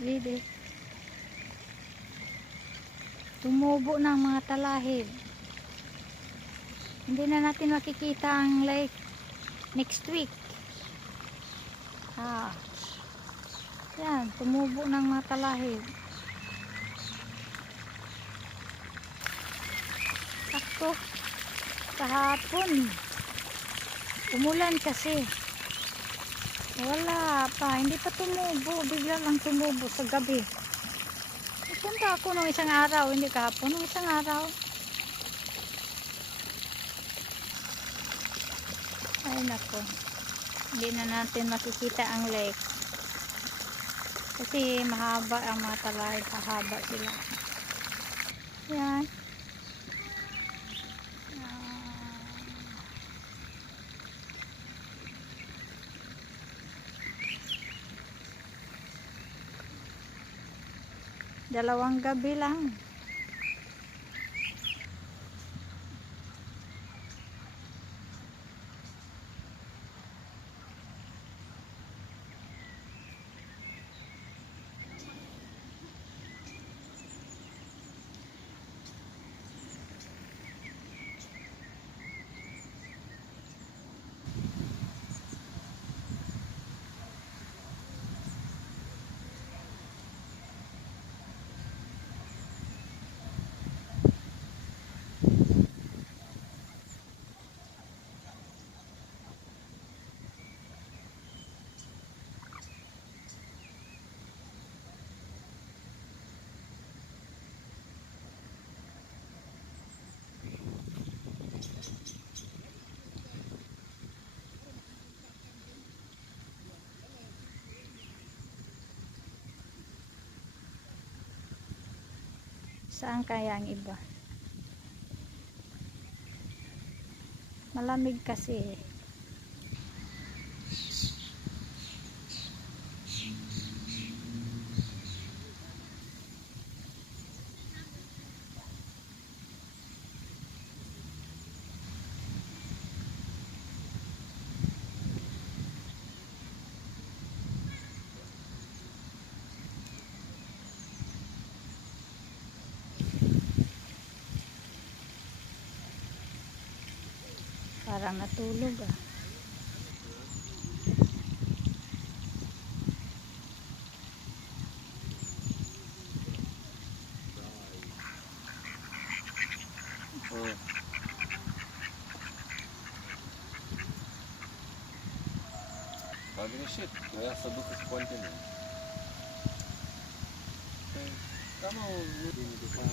Really. Tumubo ng mga talahib. Hindi na natin makikita ang lake next week. Yan, tumubo ng mga talahib. Sakto kahapon umulan kasi. Wala pa, hindi pa tumubo, bigla lang tumubo sa gabi. Punta ako nung isang araw, hindi kahapon, nung isang araw. Ay nako, hindi na natin makikita ang lake kasi mahaba ang mga talahib, hahaba sila. Yan. Dalawang gabi lang. Saan kaya ang iba? Malamig kasi. Parang natulog ah. Oh. Sabi ni shit, kaya sabot sa continent. Tama mo, hindi pa